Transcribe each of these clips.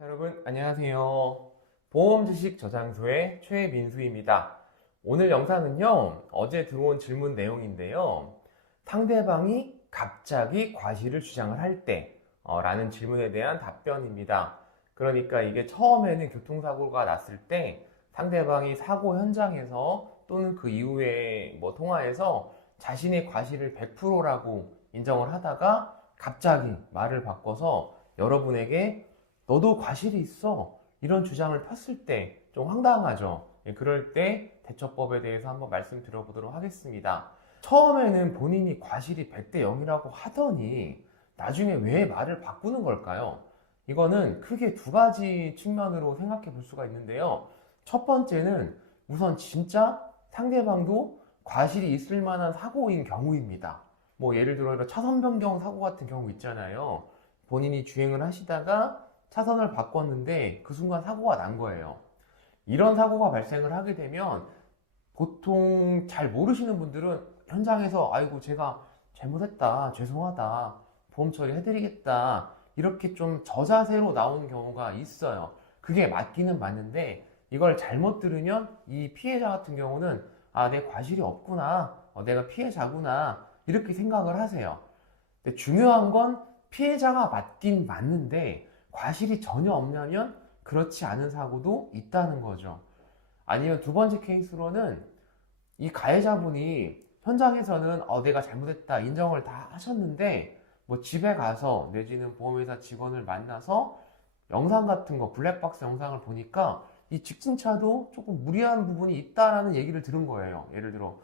자, 여러분 안녕하세요. 보험지식 저장소의 최민수입니다. 오늘 영상은요, 어제 들어온 질문 내용인데요. 상대방이 갑자기 과실을 주장을 할 때, 라는 질문에 대한 답변입니다. 그러니까 이게 처음에는 교통사고가 났을 때 상대방이 사고 현장에서 또는 그 이후에 통화에서 자신의 과실을 100%라고 인정을 하다가 갑자기 말을 바꿔서 여러분에게 너도 과실이 있어, 이런 주장을 폈을 때 좀 황당하죠. 그럴 때 대처법에 대해서 한번 말씀드려보도록 하겠습니다. 처음에는 본인이 과실이 100대 0이라고 하더니 나중에 왜 말을 바꾸는 걸까요? 이거는 크게 두 가지 측면으로 생각해 볼 수가 있는데요. 첫 번째는 우선 진짜 상대방도 과실이 있을 만한 사고인 경우입니다. 예를 들어 이런 차선 변경 사고 같은 경우 있잖아요. 본인이 주행을 하시다가 차선을 바꿨는데 그 순간 사고가 난 거예요. 이런 사고가 발생을 하게 되면 보통 잘 모르시는 분들은 현장에서 아이고 제가 잘못했다, 죄송하다, 보험 처리해드리겠다, 이렇게 좀 저자세로 나오는 경우가 있어요. 그게 맞기는 맞는데 이걸 잘못 들으면 이 피해자 같은 경우는 내 과실이 없구나, 내가 피해자구나, 이렇게 생각을 하세요. 근데 중요한 건 피해자가 맞긴 맞는데 과실이 전혀 없냐면 그렇지 않은 사고도 있다는 거죠. 아니면 두 번째 케이스로는 이 가해자분이 현장에서는 내가 잘못했다 인정을 다 하셨는데 집에 가서 내지는 보험회사 직원을 만나서 영상 같은 거, 블랙박스 영상을 보니까 이 직진차도 조금 무리한 부분이 있다라는 얘기를 들은 거예요. 예를 들어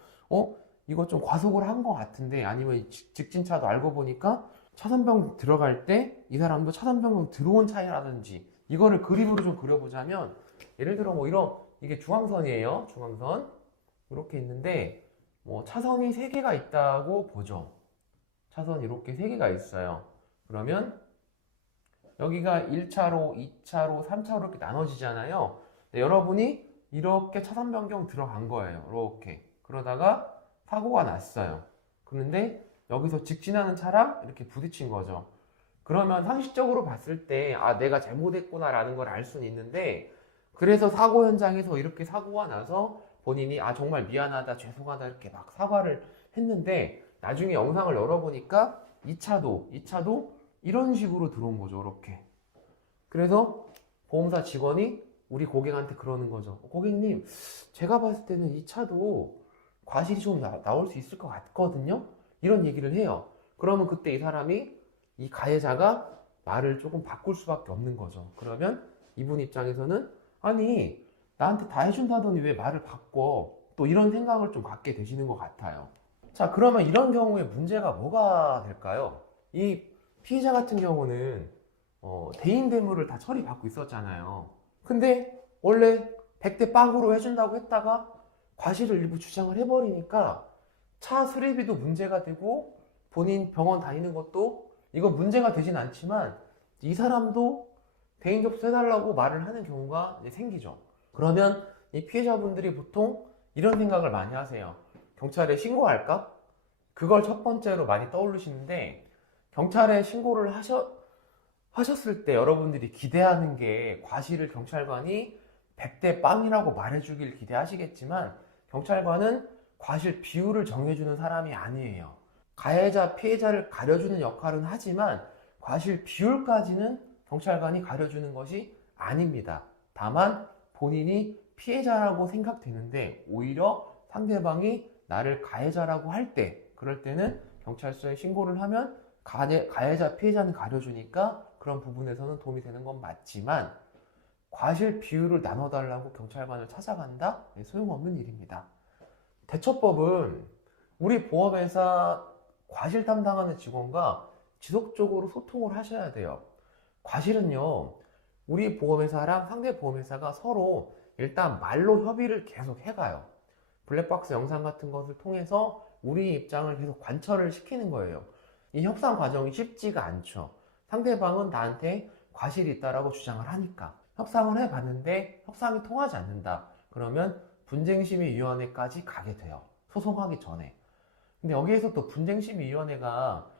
이거 좀 과속을 한 것 같은데, 아니면 이 직진차도 알고 보니까 차선변경 들어갈 때 이 사람도 차선변경 들어온 차이라든지, 이거를 그림으로 좀 그려보자면, 예를 들어 이게 중앙선이에요. 중앙선 이렇게 있는데 차선이 3개가 있다고 보죠. 차선이 이렇게 3개가 있어요. 그러면 여기가 1차로, 2차로, 3차로 이렇게 나눠지잖아요. 네, 여러분이 이렇게 차선 변경 들어간 거예요. 이렇게. 그러다가 사고가 났어요. 그런데 여기서 직진하는 차랑 이렇게 부딪힌 거죠. 그러면 상식적으로 봤을 때 내가 잘못했구나 라는 걸 알 수는 있는데, 그래서 사고 현장에서 이렇게 사고가 나서 본인이 정말 미안하다, 죄송하다 이렇게 막 사과를 했는데, 나중에 영상을 열어보니까 2차도 이런 식으로 들어온 거죠. 이렇게. 그래서 보험사 직원이 우리 고객한테 그러는 거죠. 고객님, 제가 봤을 때는 이 차도 과실이 좀 나올 수 있을 것 같거든요. 이런 얘기를 해요. 그러면 그때 이 사람이, 이 가해자가 말을 조금 바꿀 수밖에 없는 거죠. 그러면 이분 입장에서는 아니, 나한테 다 해준다더니 왜 말을 바꿔? 또 이런 생각을 좀 갖게 되시는 것 같아요. 자, 그러면 이런 경우에 문제가 뭐가 될까요? 이 피해자 같은 경우는 대인 대물을 다 처리받고 있었잖아요. 근데 원래 100대 빵으로 해준다고 했다가 과실을 일부 주장을 해버리니까 차 수리비도 문제가 되고 본인 병원 다니는 것도 이거 문제가 되진 않지만 이 사람도 대인 접수해달라고 말을 하는 경우가 이제 생기죠. 그러면 이 피해자분들이 보통 이런 생각을 많이 하세요. 경찰에 신고할까? 그걸 첫 번째로 많이 떠올리시는데, 경찰에 신고를 하셨을 때 여러분들이 기대하는 게 과실을 경찰관이 100대 빵이라고 말해주길 기대하시겠지만, 경찰관은 과실 비율을 정해주는 사람이 아니에요. 가해자, 피해자를 가려주는 역할은 하지만 과실 비율까지는 경찰관이 가려주는 것이 아닙니다. 다만 본인이 피해자라고 생각되는데 오히려 상대방이 나를 가해자라고 할 때, 그럴 때는 경찰서에 신고를 하면 가해자, 피해자는 가려주니까 그런 부분에서는 도움이 되는 건 맞지만, 과실 비율을 나눠달라고 경찰관을 찾아간다? 네, 소용없는 일입니다. 대처법은 우리 보험회사 과실 담당하는 직원과 지속적으로 소통을 하셔야 돼요. 과실은요, 우리 보험회사랑 상대 보험회사가 서로 일단 말로 협의를 계속 해가요. 블랙박스 영상 같은 것을 통해서 우리 입장을 계속 관철을 시키는 거예요. 이 협상 과정이 쉽지가 않죠. 상대방은 나한테 과실이 있다라고 주장을 하니까. 협상을 해봤는데 협상이 통하지 않는다. 그러면 분쟁심의위원회까지 가게 돼요. 소송하기 전에. 근데 여기에서 또 분쟁심의위원회가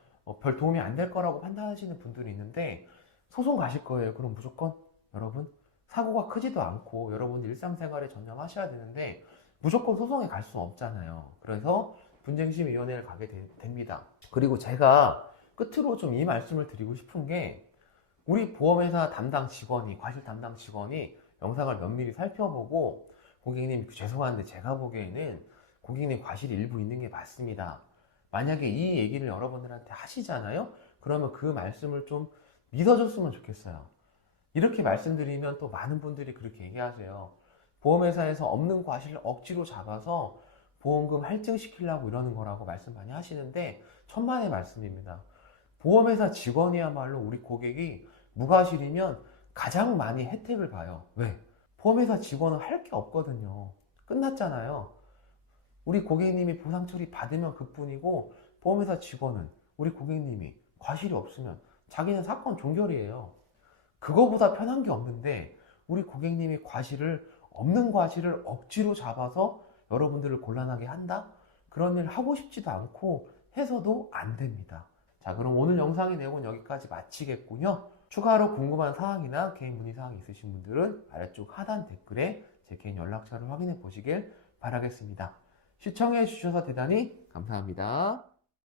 별 도움이 안 될 거라고 판단하시는 분들이 있는데, 소송 가실 거예요. 그럼 무조건 여러분 사고가 크지도 않고 여러분 일상생활에 전념하셔야 되는데 무조건 소송에 갈 수 없잖아요. 그래서 분쟁심의위원회를 가게 됩니다. 그리고 제가 끝으로 좀 이 말씀을 드리고 싶은 게 우리 보험회사 담당 직원이, 과실 담당 직원이 영상을 면밀히 살펴보고 고객님 죄송한데 제가 보기에는 고객님 과실이 일부 있는 게 맞습니다. 만약에 이 얘기를 여러분들한테 하시잖아요? 그러면 그 말씀을 좀 믿어줬으면 좋겠어요. 이렇게 말씀드리면 또 많은 분들이 그렇게 얘기하세요. 보험회사에서 없는 과실을 억지로 잡아서 보험금 할증시키려고 이러는 거라고 말씀 많이 하시는데 천만의 말씀입니다. 보험회사 직원이야말로 우리 고객이 무과실이면 가장 많이 혜택을 봐요. 왜? 보험회사 직원은 할 게 없거든요. 끝났잖아요. 우리 고객님이 보상 처리 받으면 그뿐이고 보험회사 직원은 우리 고객님이 과실이 없으면 자기는 사건 종결이에요. 그거보다 편한 게 없는데 우리 고객님이 없는 과실을 억지로 잡아서 여러분들을 곤란하게 한다? 그런 일 하고 싶지도 않고 해서도 안 됩니다. 자, 그럼 오늘 영상의 내용은 여기까지 마치겠고요. 추가로 궁금한 사항이나 개인 문의 사항이 있으신 분들은 아래쪽 하단 댓글에 제 개인 연락처를 확인해 보시길 바라겠습니다. 시청해 주셔서 대단히 감사합니다.